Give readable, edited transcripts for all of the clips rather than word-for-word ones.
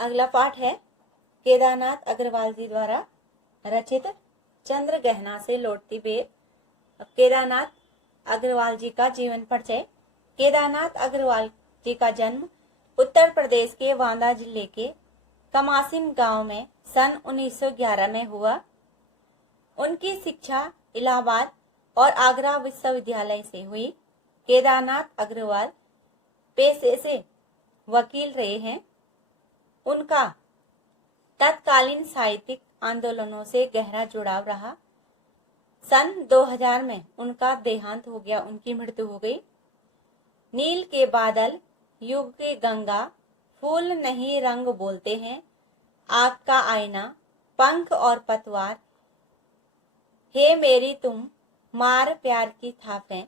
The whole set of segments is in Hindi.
अगला पाठ है केदारनाथ अग्रवाल जी द्वारा रचित चंद्र गहना से लौटती बेर। केदारनाथ अग्रवाल जी का जीवन परिचय। केदारनाथ अग्रवाल जी का जन्म उत्तर प्रदेश के बांदा जिले के कमासिन गांव में सन 1911 में हुआ। उनकी शिक्षा इलाहाबाद और आगरा विश्वविद्यालय से हुई। केदारनाथ अग्रवाल पेशे से वकील रहे हैं। उनका तत्कालीन साहित्यिक आंदोलनों से गहरा जुड़ाव रहा। सन 2000 में उनका देहांत हो गया, उनकी मृत्यु हो गई। नील के बादल, युग के गंगा, फूल नहीं रंग बोलते हैं, आग का आईना, पंख और पतवार, हे मेरी तुम मार प्यार की थापें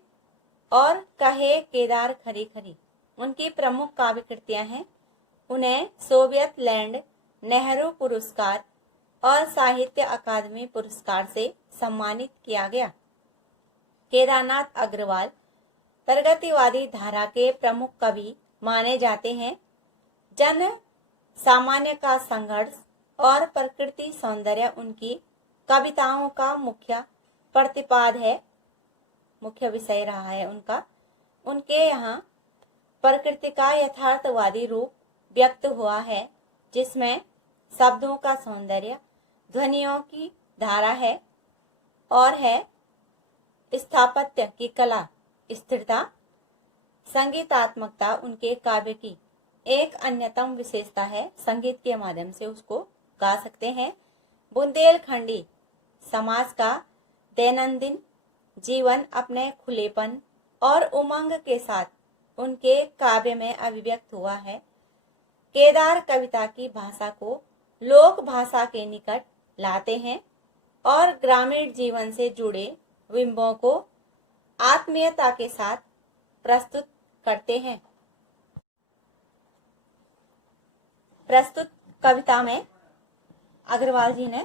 और कहे केदार खरी खरी उनकी प्रमुख काव्य कृतियां हैं। उन्हें सोवियत लैंड नेहरू पुरस्कार और साहित्य अकादमी पुरस्कार से सम्मानित किया गया। केदारनाथ अग्रवाल प्रगतिवादी धारा के प्रमुख कवि माने जाते हैं। जन सामान्य का संघर्ष और प्रकृति सौंदर्य उनकी कविताओं का मुख्य प्रतिपाद है, मुख्य विषय रहा है उनका। उनके यहाँ प्रकृति का यथार्थवादी रूप व्यक्त हुआ है, जिसमें शब्दों का सौंदर्य, ध्वनियों की धारा है और है स्थापत्य की कला, स्थिरता, संगीतात्मकता उनके काव्य की एक अन्यतम विशेषता है। संगीत के माध्यम से उसको गा सकते हैं। बुंदेलखंडी समाज का दैनंदिन जीवन अपने खुलेपन और उमंग के साथ उनके काव्य में अभिव्यक्त हुआ है। केदार कविता की भाषा को लोक भाषा के निकट लाते हैं और ग्रामीण जीवन से जुड़े बिंबों को आत्मीयता के साथ प्रस्तुत करते हैं। प्रस्तुत कविता में अग्रवाल जी ने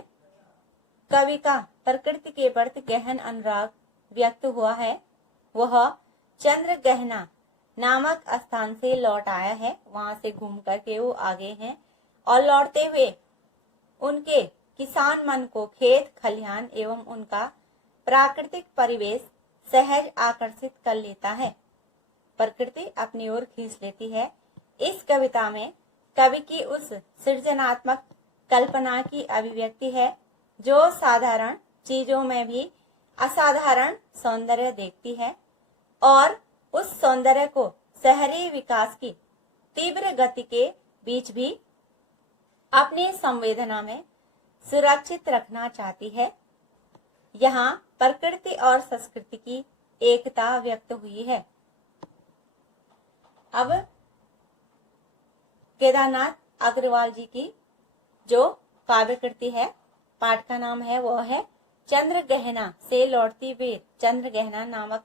कवि का प्रकृति के प्रति गहन अनुराग व्यक्त हुआ है। वह चंद्र गहना नामक स्थान से लौट आया है, वहां से घूम करके वो आगे हैं और लौटते हुए उनके किसान मन को खेत खलिहान एवं उनका प्राकृतिक परिवेश सहज आकर्षित कर लेता है, प्रकृति अपनी ओर खींच लेती है। इस कविता में कवि की उस सृजनात्मक कल्पना की अभिव्यक्ति है जो साधारण चीजों में भी असाधारण सौंदर्य देखती है और उस सौंदर्य को शहरी विकास की तीव्र गति के बीच भी अपनी संवेदना में सुरक्षित रखना चाहती है। यहाँ प्रकृति और संस्कृति की एकता व्यक्त हुई है। अब केदारनाथ अग्रवाल जी की जो काव्य कृति है, पाठ का नाम है, वो है चंद्र गहना से लौटती बेर। चंद्र गहना नामक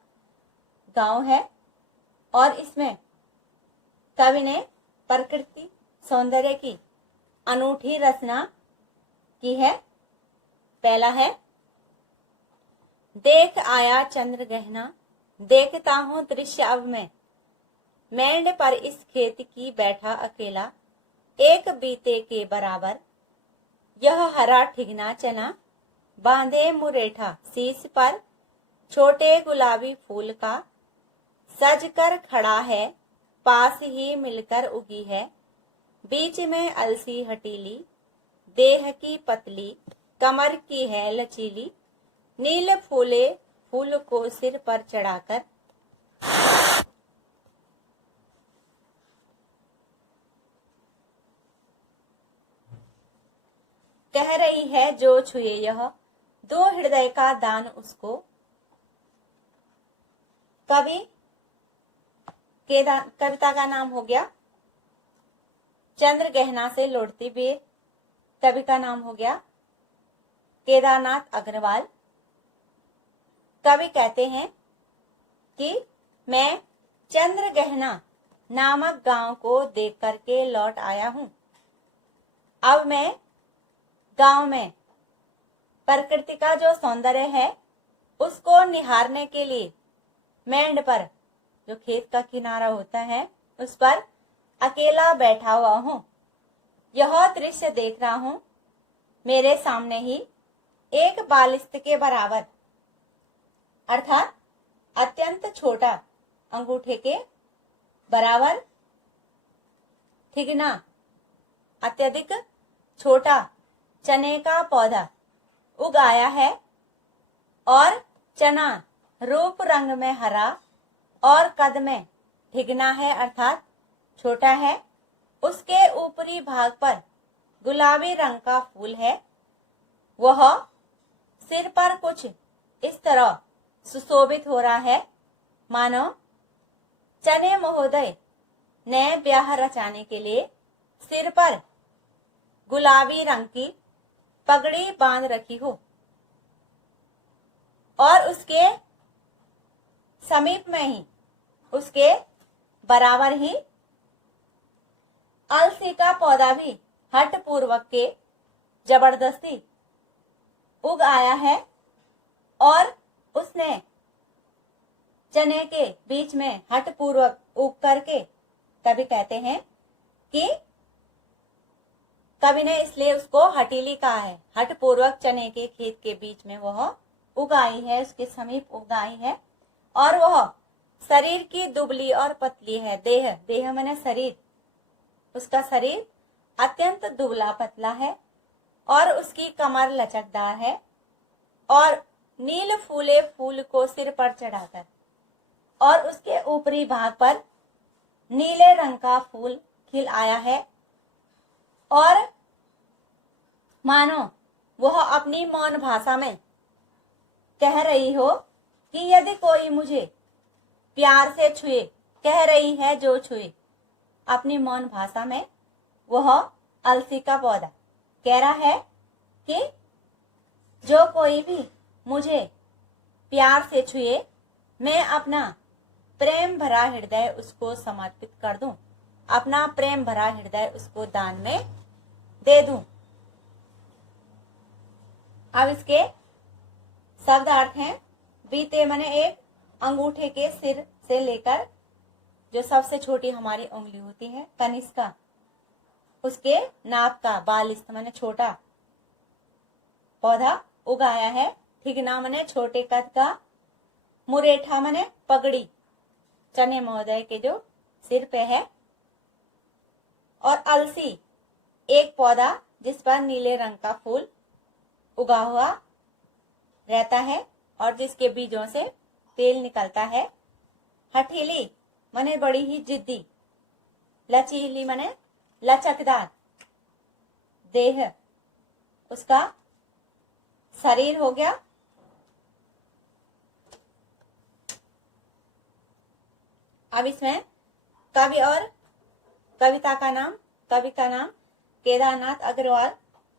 गांव है और इसमें कवि ने प्रकृति सौंदर्य की अनूठी रचना की है। पहला है, देख आया चंद्र गहना, देखता हूँ दृश्य अब मैं, मेंढ पर इस खेत की बैठा अकेला, एक बीते के बराबर, यह हरा ठिगना चना, बांधे मुरेठा शीश पर, छोटे गुलाबी फूल का, सज कर खड़ा है, पास ही मिलकर उगी है, बीच में अलसी हटीली, देह की पतली, कमर की है लचीली, नील फूले फूल को सिर पर चढ़ाकर, कह रही है जो छुए यह, दो हृदय का दान उसको। कविता का नाम हो गया चंद्र गहना से लौटती बेर। कवि का नाम हो गया केदारनाथ अग्रवाल। कवि कहते हैं कि मैं चंद्र गहना नामक गांव को देख करके लौट आया हूं। अब मैं गांव में प्रकृति का जो सौंदर्य है उसको निहारने के लिए मेंढ पर, जो खेत का किनारा होता है, उस पर अकेला बैठा हुआ हूं। यह दृश्य देख रहा हूं मेरे सामने ही एक बालिस्त के बराबर, अर्थात अत्यंत छोटा अंगूठे के बराबर, थिगना अत्यधिक छोटा चने का पौधा उग आया है और चना रूप रंग में हरा और कद में ठिगना है अर्थात छोटा है। उसके ऊपरी भाग पर गुलाबी रंग का फूल है। वह सिर पर कुछ इस तरह सुशोभित हो रहा है मानो चने महोदय ने ब्याह रचाने के लिए सिर पर गुलाबी रंग की पगड़ी बांध रखी हो और उसके समीप में ही, उसके बराबर ही अलसी का पौधा भी हठ पूर्वक के जबरदस्ती उग आया है और उसने चने के बीच में हठ पूर्वक उग करके, कभी कहते हैं कि कवि ने इसलिए उसको हठीली कहा है, हठ पूर्वक चने के खेत के बीच में वह उगाई है, उसके समीप उगाई है और वह शरीर की दुबली और पतली है। देह माने शरीर, उसका शरीर अत्यंत दुबला पतला है और उसकी कमर लचकदार है और नील फूले फूल को सिर पर चढ़ाकर और उसके ऊपरी भाग पर नीले रंग का फूल खिल आया है और मानो वह अपनी मौन भाषा में कह रही हो कि यदि कोई मुझे प्यार से छुए, कह रही है जो छुए। अपनी मौन भाषा में वह अलसी का पौधा कह रहा है कि जो कोई भी मुझे प्यार से छुए, मैं अपना प्रेम भरा हृदय उसको समर्पित कर दूं, अपना प्रेम भरा हृदय उसको दान में दे दूं। अब इसके शब्द अर्थ हैं। बीते माने एक अंगूठे के सिर से लेकर जो सबसे छोटी हमारी उंगली होती है कनिष्का, उसके नाप का बालिस्त माने छोटा पौधा उगाया है। ठिगना माने छोटे कद का, मुरेठा माने पगड़ी चने महोदय के जो सिर पे है और अलसी एक पौधा जिस पर नीले रंग का फूल उगा हुआ रहता है और जिसके बीजों से तेल निकलता है। हठीली माने बड़ी ही जिद्दी, लचीली माने लचकदार, देह उसका शरीर हो गया। अब इसमें कवि और कविता का नाम, कवि का नाम केदारनाथ अग्रवाल,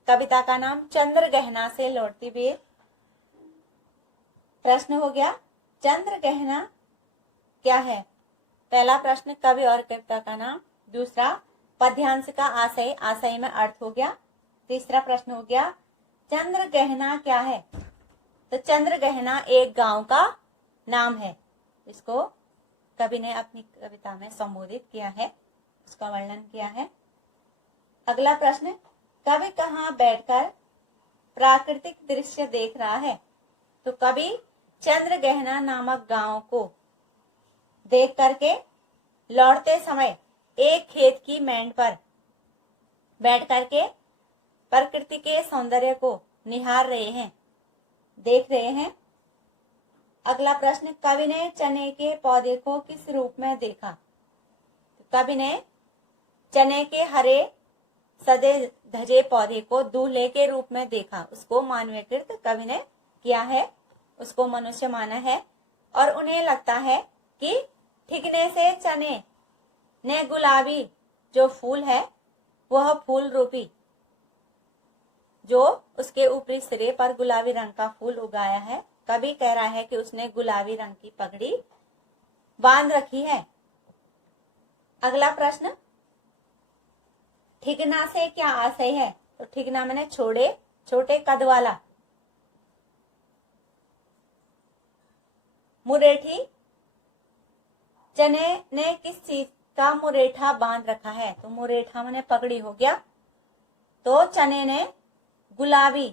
कविता का नाम चंद्र गहना से लौटती बेर। प्रश्न हो गया चंद्र गहना क्या है? पहला प्रश्न कवि और कविता का नाम, दूसरा पद्यांश का आशय, आशय में अर्थ हो गया। तीसरा प्रश्न हो गया चंद्र गहना क्या है? तो चंद्र गहना एक गांव का नाम है, इसको कवि ने अपनी कविता में संबोधित किया है, उसका वर्णन किया है। अगला प्रश्न, कवि कहाँ बैठकर प्राकृतिक दृश्य देख रहा है? तो कवि चंद्र गहना नामक गांव को देख करके लौटते समय एक खेत की मेंढ पर बैठ करके प्रकृति के सौंदर्य को निहार रहे हैं, देख रहे हैं। अगला प्रश्न, कवि ने चने के पौधे को किस रूप में देखा? तो कवि ने चने के हरे सदे धजे पौधे को दूल्हे के रूप में देखा, उसको मानवीकृत कवि ने किया है, उसको मनुष्य माना है और उन्हें लगता है कि ठिकने से चने ने गुलाबी जो फूल है वह फूल रूपी जो उसके ऊपरी सिरे पर गुलाबी रंग का फूल उगाया है, कवि कह रहा है कि उसने गुलाबी रंग की पगड़ी बांध रखी है। अगला प्रश्न, ठिगना से क्या आशय है? तो ठिगना मैंने छोटे कद वाला। मुरेठी, चने ने किस चीज का मुरेठा बांध रखा है? तो मुरेठा मैंने पगड़ी हो गया तो चने ने गुलाबी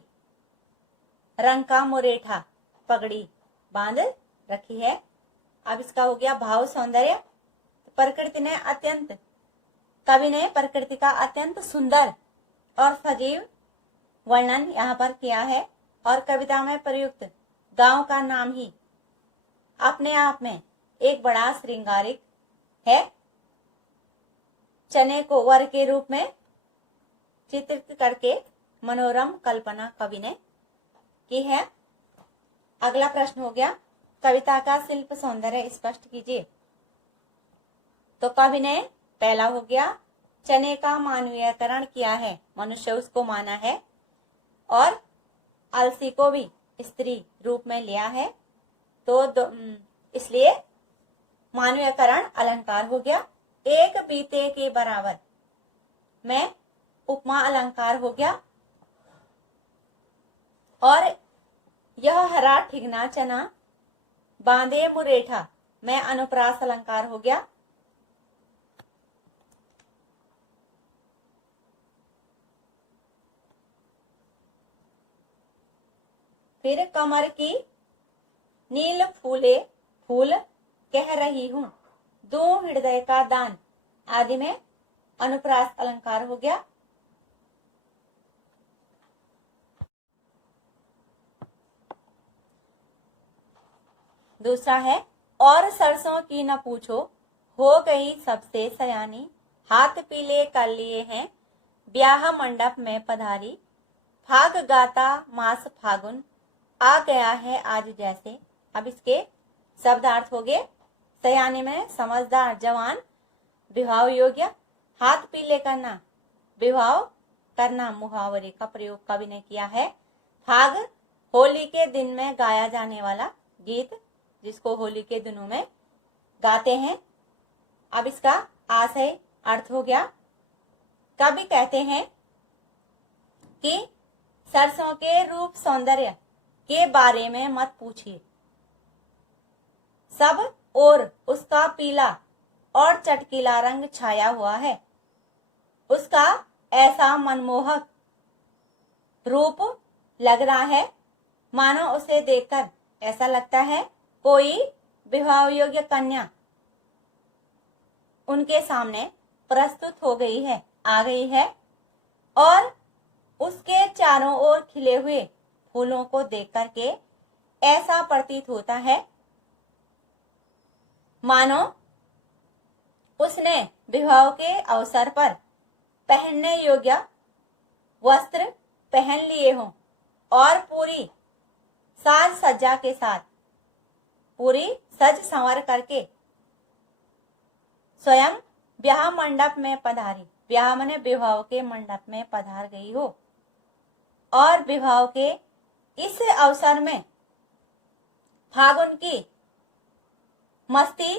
रंग का मुरेठा पगड़ी बांध रखी है। अब इसका हो गया भाव सौंदर्य। प्रकृति ने अत्यंत, कवि ने प्रकृति का अत्यंत सुंदर और सजीव वर्णन यहाँ पर किया है और कविता में प्रयुक्त गांव का नाम ही अपने आप में एक बड़ा श्रृंगारिक है। चने को वर के रूप में चित्रित करके मनोरम कल्पना कवि ने की है। अगला प्रश्न हो गया, कविता का शिल्प सौंदर्य स्पष्ट कीजिए। तो कवि ने पहला हो गया, चने का मानवीयकरण किया है, मनुष्य उसको माना है और अलसी को भी स्त्री रूप में लिया है, तो इसलिए मानवीयकरण अलंकार हो गया। एक बीते के बराबर में उपमा अलंकार हो गया और यह हरा ठिगना चना बांधे मुरेठा में अनुप्रास अलंकार हो गया। फिर कमर की नील फूले फूल कह रही हूं, दो हृदय का दान आदि में अनुप्रास अलंकार हो गया। दूसरा है, और सरसों की न पूछो, हो गई सबसे सयानी, हाथ पीले कर लिए हैं, ब्याह मंडप में पधारी, फाग गाता मास फागुन, आ गया है आज जैसे। अब इसके शब्दार्थ हो गए, सयानी में समझदार जवान, विवाह योग्य, हाथ पीले करना विवाह करना मुहावरे का प्रयोग कवि ने किया है। फाग होली के दिन में गाया जाने वाला गीत, जिसको होली के दिनों में गाते हैं। अब इसका आशय अर्थ हो गया, कवि कहते हैं कि सरसों के रूप सौंदर्य के बारे में मत पूछिए, सब और उसका पीला और चटकीला रंग छाया हुआ है, उसका ऐसा मनमोहक रूप लग रहा है, मानो उसे देखकर ऐसा लगता है कोई विवाह योग्य कन्या उनके सामने प्रस्तुत हो गई है, आ गई है, और उसके चारों ओर खिले हुए फूलों को देख करके ऐसा प्रतीत होता है मानो उसने विवाह के अवसर पर पहनने योग्य वस्त्र पहन लिए हों और पूरी साज सज्जा के साथ, पूरी सज संवर करके स्वयं ब्याह मंडप में पधारी, ब्याह माने विवाह के मंडप में पधार गई हो, और विवाह के इस अवसर में फागुन की मस्ती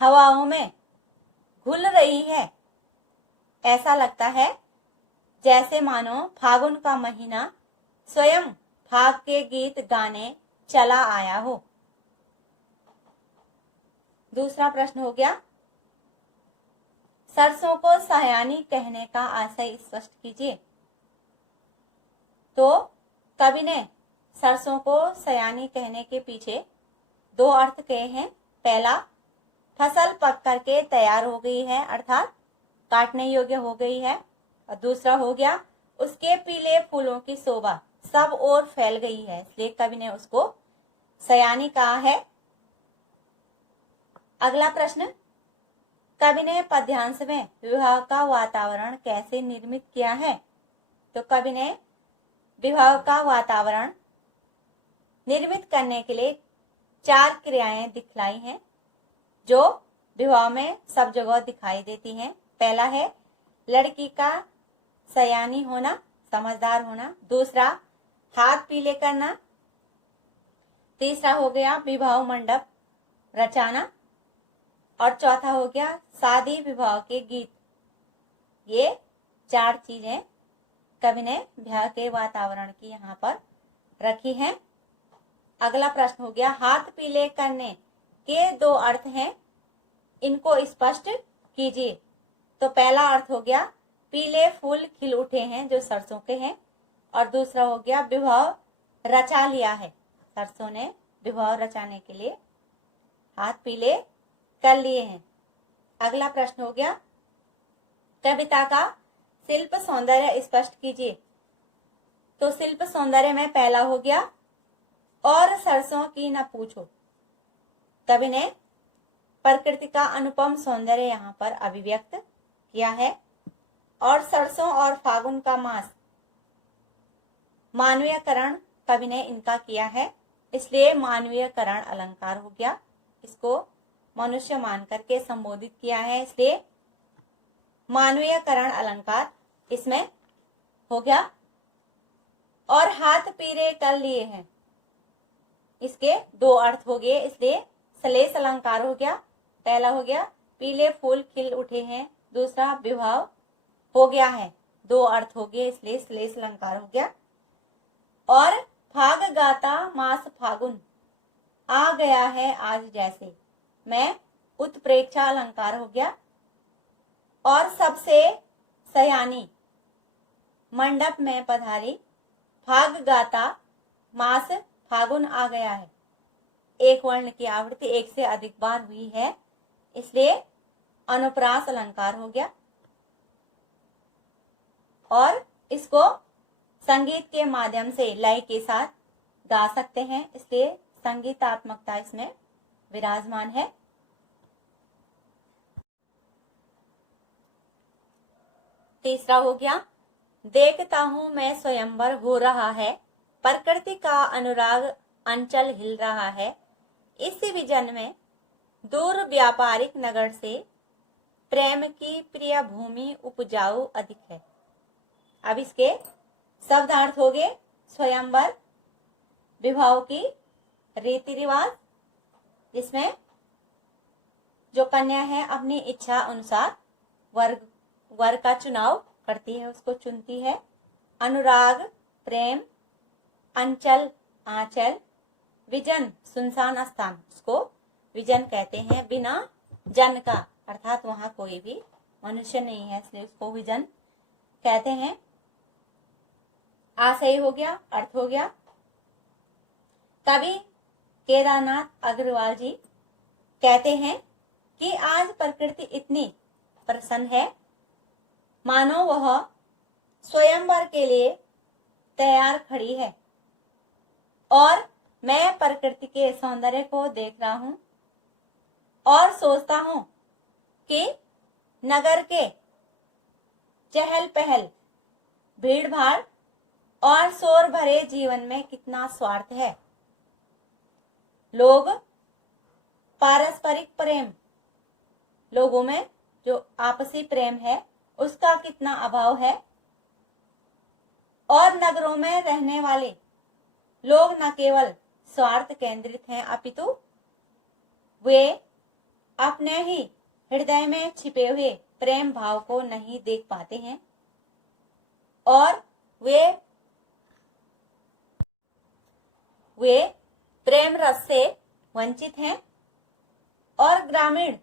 हवाओं में घुल रही है। ऐसा लगता है जैसे मानो फागुन का महीना स्वयं फाग के गीत गाने चला आया हो। दूसरा प्रश्न हो गया, सरसों को सयानी कहने का आशय स्पष्ट कीजिए। तो कवि ने सरसों को सयानी कहने के पीछे दो अर्थ कहे हैं। पहला, फसल पक करके तैयार हो गई है, अर्थात काटने योग्य हो गई है, और दूसरा हो गया उसके पीले फूलों की शोभा सब ओर फैल गई है, इसलिए कवि ने उसको सयानी कहा है। अगला प्रश्न, कवि ने पद्यांश में विवाह का वातावरण कैसे निर्मित किया है। तो कवि ने विवाह का वातावरण निर्मित करने के लिए 4 क्रियाएं दिखलाई हैं, जो विवाह में सब जगह दिखाई देती हैं। पहला है लड़की का सयानी होना, समझदार होना। दूसरा, हाथ पीले करना। तीसरा हो गया विवाह मंडप रचाना, और चौथा हो गया शादी विवाह के गीत। ये 4 चीजें कवि ने ब्याह के वातावरण की यहाँ पर रखी हैं। अगला प्रश्न हो गया, हाथ पीले करने के 2 अर्थ हैं, इनको स्पष्ट कीजिए। तो पहला अर्थ हो गया पीले फूल खिल उठे हैं जो सरसों के हैं। और दूसरा हो गया विभव रचा लिया है, सरसों ने विभव रचाने के लिए हाथ पीले कर लिए हैं। अगला प्रश्न हो गया कविता का शिल्प सौंदर्य स्पष्ट कीजिए। तो शिल्प सौंदर्य में पहला हो गया और सरसों की न पूछो। कवि ने प्रकृति का अनुपम सौंदर्य यहाँ पर अभिव्यक्त किया है। और सरसों और फागुन का मास मानवीयकरण कवि ने इनका किया है, इसलिए मानवीयकरण अलंकार हो गया। इसको मनुष्य मान करके संबोधित किया है, इसलिए मानवीयकरण अलंकार इसमें हो गया। और हाथ पीले कर लिए हैं, इसके दो अर्थ हो गए, इसलिए श्लेष अलंकार हो गया। पहला हो गया पीले फूल खिल उठे हैं, दूसरा विभव हो गया है, दो अर्थ हो गए, इसलिए श्लेष अलंकार हो गया। और फाग गाता मास फागुन आ गया है आज जैसे, मैं उत्प्रेक्षा अलंकार हो गया। और सबसे सयानी मंडप में पधारी, फाग गाता मास फागुन आ गया है। एक वर्ण की आवृत्ति एक से अधिक बार हुई है, इसलिए अनुप्रास अलंकार हो गया। और इसको संगीत के माध्यम से लय के साथ गा सकते हैं, इसलिए संगीतात्मकता इसमें विराजमान है। तीसरा हो गया देखता हूं मैं स्वयंवर हो रहा है, प्रकृति का अनुराग अंचल हिल रहा है। इस विजन में दूर व्यापारिक नगर से प्रेम की प्रिय भूमि उपजाऊ अधिक है। अब इसके शब्दार्थ हो गए स्वयंवर विवाह की रीति रिवाज, जिसमें जो कन्या है अपनी इच्छा अनुसार वर का चुनाव करती है, उसको चुनती है। अनुराग प्रेम, अंचल आंचल, विजन सुनसान स्थान, उसको विजन कहते हैं, बिना जन का, अर्थात वहां कोई भी मनुष्य नहीं है, इसलिए उसको विजन कहते हैं। आशय हो गया, अर्थ हो गया। कवि केदारनाथ अग्रवाल जी कहते हैं कि आज प्रकृति इतनी प्रसन्न है मानो वह स्वयंवर के लिए तैयार खड़ी है। और मैं प्रकृति के सौंदर्य को देख रहा हूं और सोचता हूं कि नगर के चहल पहल, भीड़ भाड़ और शोर भरे जीवन में कितना स्वार्थ है। लोग पारस्परिक प्रेम, लोगों में जो आपसी प्रेम है उसका कितना अभाव है। और नगरों में रहने वाले लोग न केवल स्वार्थ केंद्रित हैं, अपितु वे अपने ही हृदय में छिपे हुए प्रेम भाव को नहीं देख पाते हैं और वे प्रेम रस से वंचित हैं। और ग्रामीण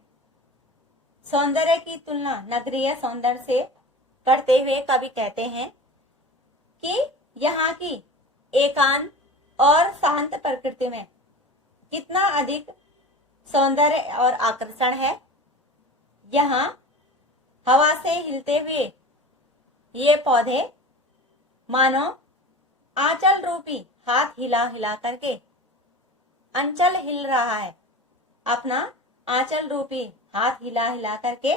सौंदर्य की तुलना नगरीय सौंदर्य से करते हुए कवि कहते हैं कि यहाँ की एकांत और शांत प्रकृति में कितना अधिक सौंदर्य और आकर्षण है। यहाँ हवा से हिलते हुए ये पौधे मानो आंचल रूपी हाथ हिला हिला करके, अंचल हिल रहा है, अपना आंचल रूपी हाथ हिला हिला करके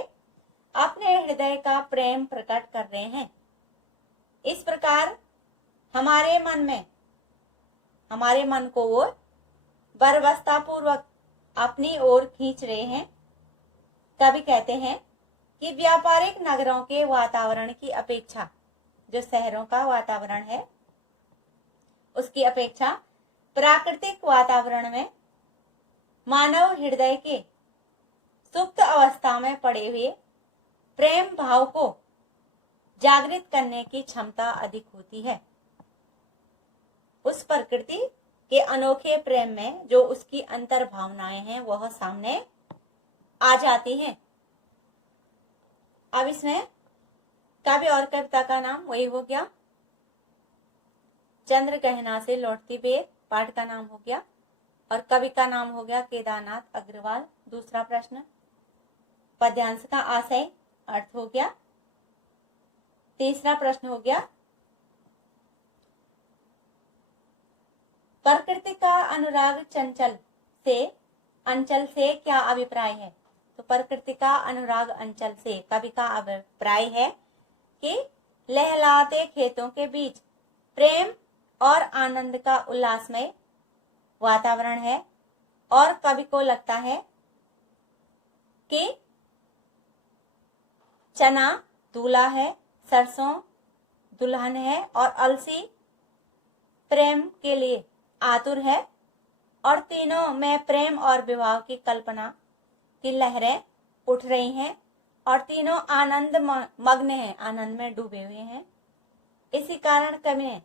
अपने हृदय का प्रेम प्रकट कर रहे हैं। इस प्रकार हमारे मन को वो बर्बस्ता पूर्वक अपनी ओर खींच रहे हैं। कवि कहते हैं कि व्यापारिक नगरों के वातावरण की अपेक्षा, जो शहरों का वातावरण है उसकी अपेक्षा प्राकृतिक वातावरण में मानव हृदय के सुप्त अवस्था में पड़े हुए प्रेम भाव को जागृत करने की क्षमता अधिक होती है। उस प्रकृति के अनोखे प्रेम में जो उसकी अंतर भावनाएं हैं वह सामने आ जाती हैं। अब इसमें काव्य और कविता का नाम वही हो गया चंद्र गहना से लौटती बेर, पाठ का नाम हो गया, और कवि का नाम हो गया केदारनाथ अग्रवाल। दूसरा प्रश्न, पद्यांश का आशय अर्थ हो गया। तीसरा प्रश्न हो गया, प्रकृति का अनुराग अंचल से क्या अभिप्राय है? तो प्रकृति का अनुराग अंचल से कवि का अभिप्राय है कि लहलाते खेतों के बीच प्रेम और आनंद का उल्लासमय वातावरण है, और कवि को लगता है कि चना दूल्हा है, सरसों दुल्हन है, और अलसी प्रेम के लिए आतुर है, और तीनों में प्रेम और विवाह की कल्पना की लहरें उठ रही हैं, और तीनों आनंद मग्न हैं, आनंद में डूबे हुए हैं। इसी कारण कवि ने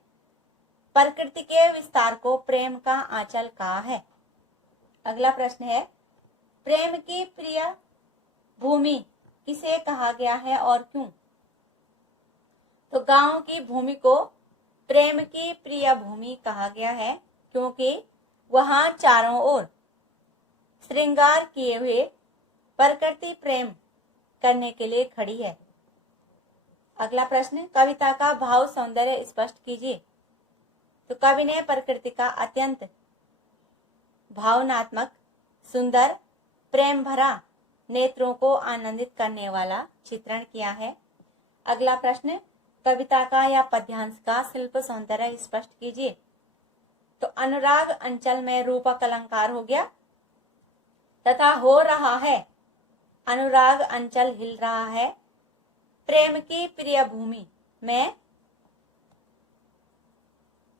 प्रकृति के विस्तार को प्रेम का आंचल कहा है। अगला प्रश्न है, प्रेम की प्रिय भूमि किसे कहा गया है और क्यों? तो गांव की भूमि को प्रेम की प्रिय भूमि कहा गया है क्योंकि वहां चारों ओर श्रृंगार किए हुए प्रकृति प्रेम करने के लिए खड़ी है। अगला प्रश्न, कविता का भाव सौंदर्य स्पष्ट कीजिए। तो कवि ने प्रकृति का अत्यंत भावनात्मक, सुंदर, प्रेम भरा, नेत्रों को आनंदित करने वाला चित्रण किया है। अगला प्रश्न, कविता का या पद्यांश का शिल्प सौंदर्य स्पष्ट कीजिए। तो अनुराग अंचल में रूपक अलंकार हो गया तथा हो रहा है, अनुराग अंचल हिल रहा है। प्रेम की प्रिय भूमि में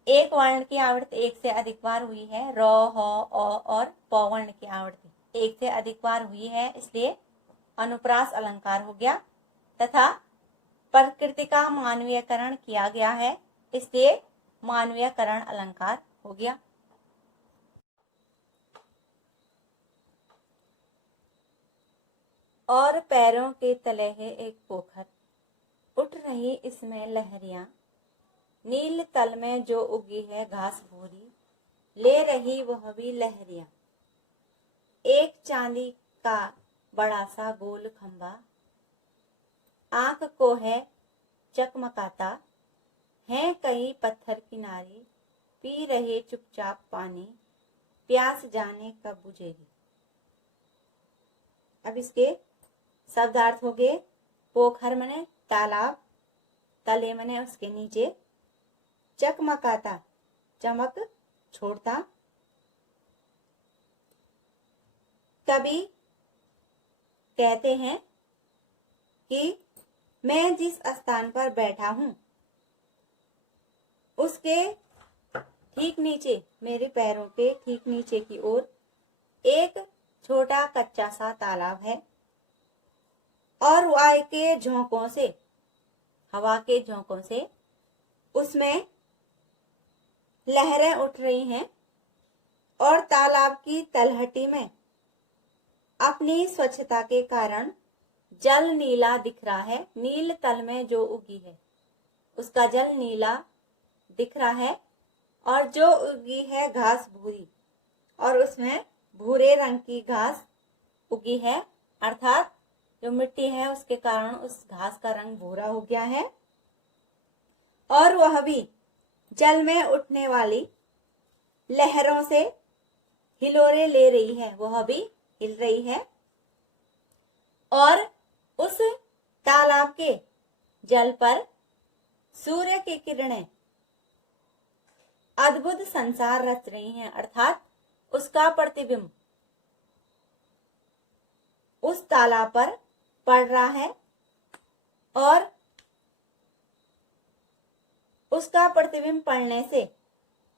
एक वर्ण की आवृत्ति एक से अधिक बार हुई है, र, ह, अ और प वर्ण की आवृत्ति एक से अधिक बार हुई है, इसलिए अनुप्रास अलंकार हो गया। तथा प्रकृति का मानवीयकरण किया गया है, इसलिए मानवीयकरण अलंकार हो गया। और पैरों के तले है एक पोखर, उठ रही इसमें लहरियां, नील तल में जो उगी है घास भूरी, ले रही वह भी लहरियां। एक चांदी का बड़ा सा गोल खंबा, आंख को है चकमकाता, हैं कई पत्थर किनारे, पी रहे चुपचाप पानी, प्यास जाने कब बुझेगी। अब इसके शब्दार्थ हो गए, पोखर मने तालाब, तले मने उसके नीचे, चकमकाता चमक छोड़ता। कवि कहते हैं कि मैं जिस स्थान पर बैठा हूं उसके ठीक नीचे, मेरे पैरों के ठीक नीचे की ओर एक छोटा कच्चा सा तालाब है, और हवा के झोंकों से उसमें लहरें उठ रही हैं, और तालाब की तलहटी में अपनी स्वच्छता के कारण जल नीला दिख रहा है। नील तल में जो उगी है उसका जल नीला दिख रहा है, और जो उगी है घास भूरी, और उसमें भूरे रंग की घास उगी है, अर्थात जो मिट्टी है उसके कारण उस घास का रंग भूरा हो गया है, और वह भी जल में उठने वाली लहरों से हिलोरे ले रही है, वह भी हिल रही है, और उस तालाब के जल पर सूर्य की किरणें अद्भुत संसार रच रही हैं, अर्थात उसका प्रतिबिंब उस तालाब पर पड़ रहा है, और उसका प्रतिबिंब पड़ने से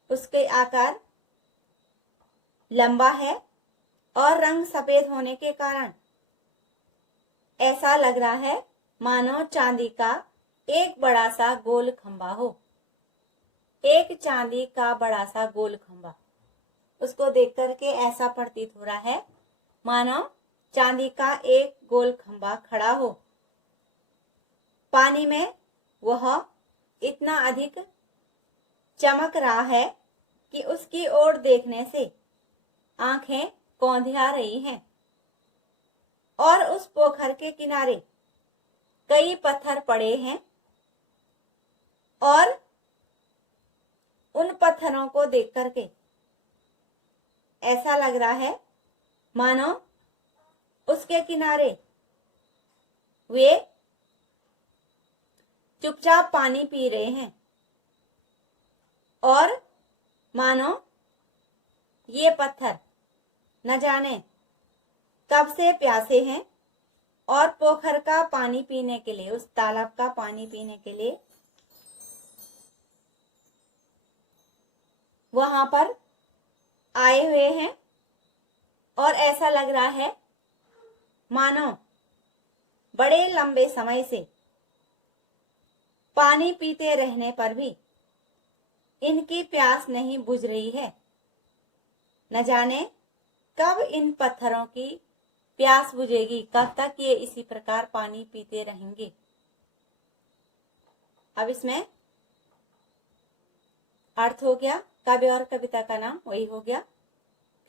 उसके आकार लंबा है, और रंग सफेद होने के कारण ऐसा लग रहा है मानो चांदी का एक बड़ा सा गोल खंबा हो। एक चांदी का बड़ा सा गोल खंबा, उसको देख करके ऐसा प्रतीत हो रहा है मानो चांदी का एक गोल खंबा खड़ा हो। पानी में वह इतना अधिक चमक रहा है कि उसकी ओर देखने से आंखें कौंधिया रही हैं। और उस पोखर के किनारे कई पत्थर पड़े हैं और उन पत्थरों को देख करके ऐसा लग रहा है मानो उसके किनारे वे चुपचाप पानी पी रहे हैं और मानो ये पत्थर न जाने कब से प्यासे हैं और पोखर का पानी पीने के लिए, उस तालाब का पानी पीने के लिए वहां पर आए हुए हैं। और ऐसा लग रहा है मानो बड़े लंबे समय से पानी पीते रहने पर भी इनकी प्यास नहीं बुझ रही है। न जाने कब इन पत्थरों की प्यास बुझेगी, कब तक ये इसी प्रकार पानी पीते रहेंगे। अब इसमें अर्थ हो गया, कवि और कविता का नाम वही हो गया।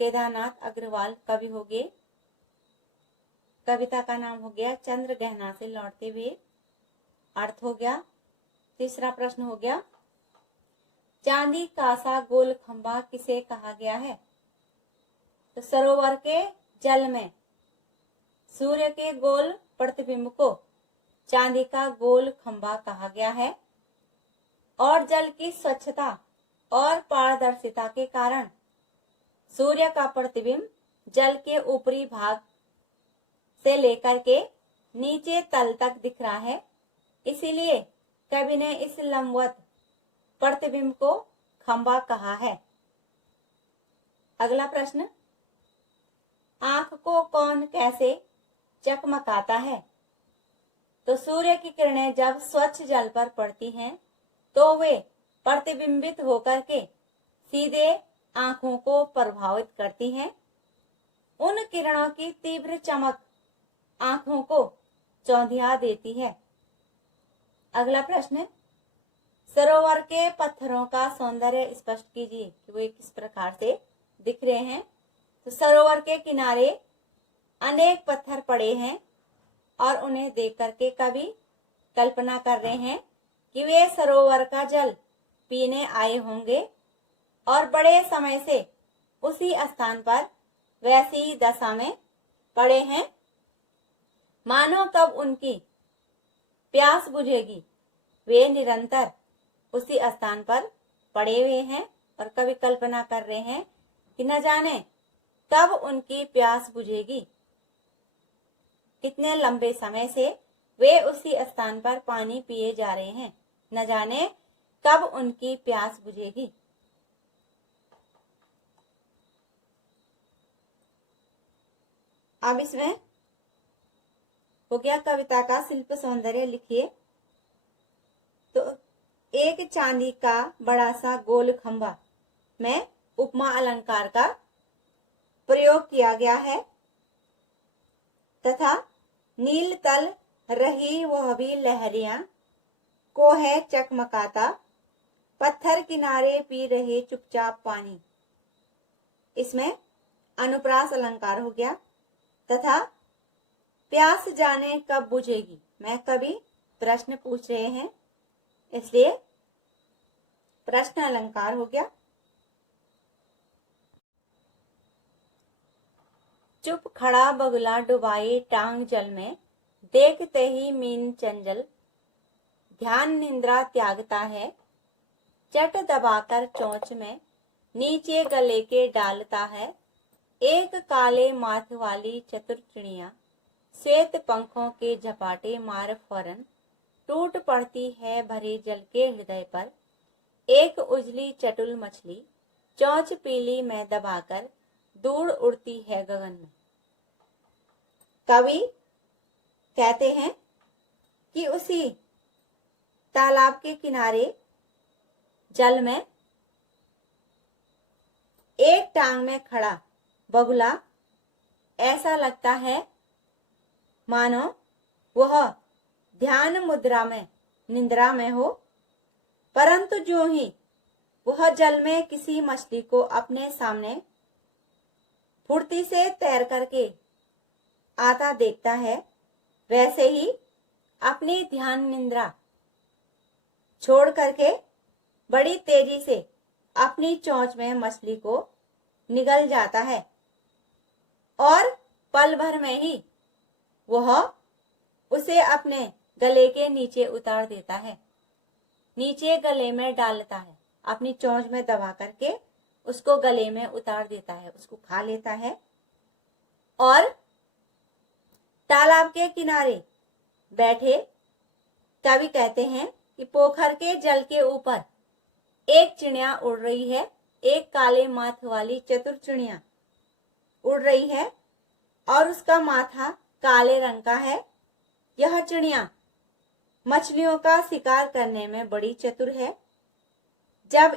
केदारनाथ अग्रवाल कवि हो गए, कविता का नाम हो गया चंद्र गहना से लौटते हुए। अर्थ हो गया। तीसरा प्रश्न हो गया, चांदी का सा गोल खंभा किसे कहा गया है? तो सरोवर के जल में सूर्य के गोल प्रतिबिंब को चांदी का गोल खंभा कहा गया है। और जल की स्वच्छता और पारदर्शिता के कारण सूर्य का प्रतिबिंब जल के ऊपरी भाग से लेकर के नीचे तल तक दिख रहा है, इसीलिए कवि ने इस लंबवत प्रतिबिंब को खंभा कहा है। अगला प्रश्न, आंख को कौन कैसे चकमकाता है? तो सूर्य की किरणें जब स्वच्छ जल पर पड़ती हैं तो वे प्रतिबिंबित होकर के सीधे आंखों को प्रभावित करती हैं। उन किरणों की तीव्र चमक आंखों को चौंधिया देती है। अगला प्रश्न, सरोवर के पत्थरों का सौंदर्य स्पष्ट कीजिए कि वे किस प्रकार से दिख रहे हैं। तो सरोवर के किनारे अनेक पत्थर पड़े हैं और उन्हें देख करके कवि कल्पना कर रहे हैं कि वे सरोवर का जल पीने आए होंगे और बड़े समय से उसी स्थान पर वैसी दशा में पड़े हैं, मानो कब उनकी प्यास बुझेगी वे निरंतर उसी स्थान पर पड़े हुए हैं। और कवि कल्पना कर रहे हैं कि न जाने कब उनकी प्यास बुझेगी, कितने लंबे समय से वे उसी स्थान पर पानी पिए जा रहे हैं, न जाने कब उनकी प्यास बुझेगी। अब इसमें हो गया कविता का शिल्प सौंदर्य लिखिए। तो एक चांदी का बड़ा सा गोल खंभा में उपमा अलंकार का प्रयोग किया गया है तथा नील तल रही वह भी लहरियां को है चकमकाता, पत्थर किनारे पी रहे चुपचाप पानी। इसमें अनुप्रास अलंकार हो गया तथा प्यास जाने कब बुझेगी, मैं कभी प्रश्न पूछ रहे हैं इसलिए प्रश्न अलंकार हो गया। चुप खड़ा बगुला डुबाई टांग जल में, देखते ही मीन चंचल ध्यान निंद्रा त्यागता है, चट दबाकर चोंच में नीचे गले के डालता है, एक काले माथ वाली चतुर चिड़िया श्वेत पंखों के झपाटे मार फौरन टूट पड़ती है भरे जल के हृदय पर, एक उजली चटुल मछली चोंच पीली में दबाकर दूर उड़ती है गगन में। कवि कहते हैं कि उसी तालाब के किनारे जल में एक टांग में खड़ा बगुला ऐसा लगता है मानो वह ध्यान मुद्रा में निंद्रा में हो, परंतु जो ही वह जल में किसी मछली को अपने सामने फुर्ती से तैर करके आता देखता है, वैसे ही अपनी ध्यान निंद्रा छोड़ करके बड़ी तेजी से अपनी चोंच में मछली को निगल जाता है और पल भर में ही वह उसे अपने गले के नीचे उतार देता है, नीचे गले में डालता है, अपनी चोंच में दबा करके उसको गले में उतार देता है, उसको खा लेता है। और तालाब के किनारे बैठे कवि कहते हैं कि पोखर के जल के ऊपर एक चिड़िया उड़ रही है, एक काले माथ वाली चतुर चिड़िया उड़ रही है और उसका माथा काले रंग का है। यह चिड़िया मछलियों का शिकार करने में बड़ी चतुर है। जब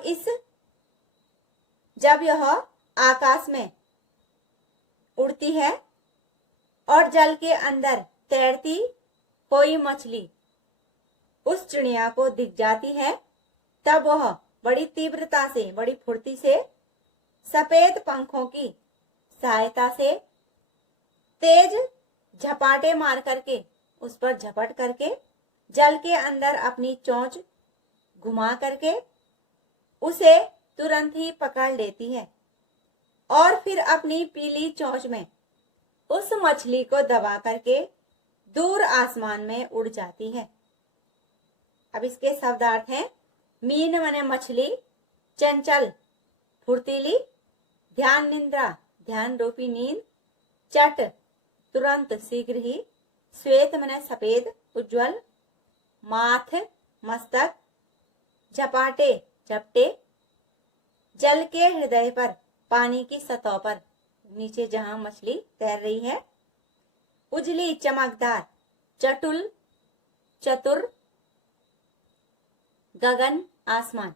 यह आकाश में उड़ती है और जल के अंदर तैरती कोई मछली उस चिड़िया को दिख जाती है, तब वह बड़ी तीव्रता से, बड़ी फुर्ती से सफेद पंखों की सहायता से तेज झपाटे मार करके उस पर झपट करके जल के अंदर अपनी चोंच घुमा करके उसे तुरंत ही पकड़ लेती है और फिर अपनी पीली चोंच में उस मछली को दबा करके दूर आसमान में उड़ जाती है। अब इसके शब्दार्थ हैं, मीन मने मछली, चंचल फुर्तीली, ध्यान निंद्रा ध्यान रूपी नींद, चट तुरंत शीघ्र ही, श्वेत मने सफेद उज्जवल, माथ मस्तक, झपाटे झपटे, जल के हृदय पर पानी की सतह पर नीचे जहां मछली तैर रही है, उजली चमकदार, चटुल चतुर, गगन आसमान।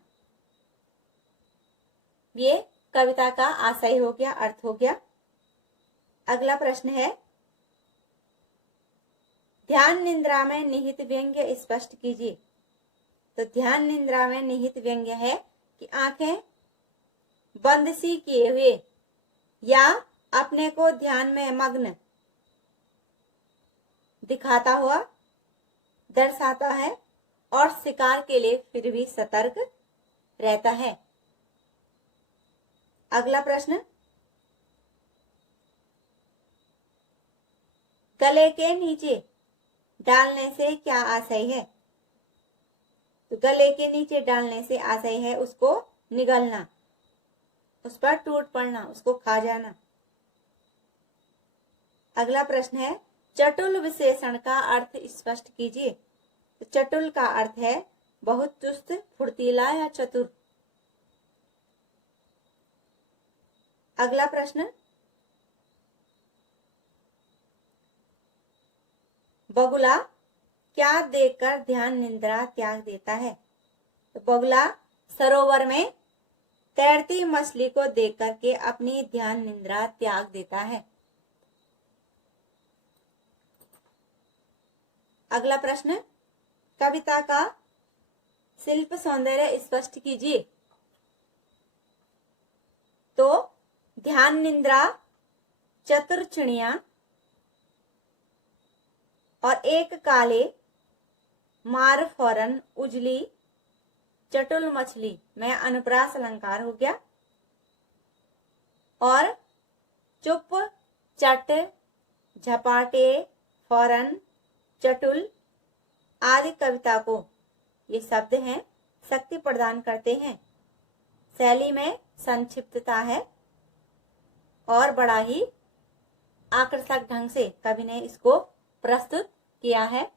ये कविता का आशय हो गया, अर्थ हो गया। अगला प्रश्न है, ध्यान निंद्रा में निहित व्यंग्य स्पष्ट कीजिए। तो ध्यान निंद्रा में निहित व्यंग्य है कि आंखें बंद सी किए हुए या अपने को ध्यान में मग्न दिखाता हुआ दर्शाता है और शिकार के लिए फिर भी सतर्क रहता है। अगला प्रश्न, गले के नीचे डालने से क्या आशय है। तो गले के नीचे डालने से आशय है उसको निगलना, उस पर टूट पड़ना, उसको खा जाना। अगला प्रश्न है, चटुल विशेषण का अर्थ स्पष्ट कीजिए। तो चटुल का अर्थ है बहुत चुस्त, फुर्तीला या चतुर। अगला प्रश्न, बगुला क्या देखकर ध्यान निंद्रा त्याग देता है। तो बगुला सरोवर में तैरती मछली को देख करके अपनी ध्यान निंद्रा त्याग देता है। अगला प्रश्न, कविता का शिल्प सौंदर्य स्पष्ट कीजिए। तो ध्यान निंद्रा, चतुर चिड़िया और एक काले मार फौरन उजली चटुल मछली में अनुप्रास अलंकार हो गया। और चुप, चट, झपाटे, फौरन, चटुल आदि कविता को ये शब्द हैं, शक्ति प्रदान करते हैं। शैली में संक्षिप्तता है और बड़ा ही आकर्षक ढंग से कवि ने इसको प्रस्तुत किया है।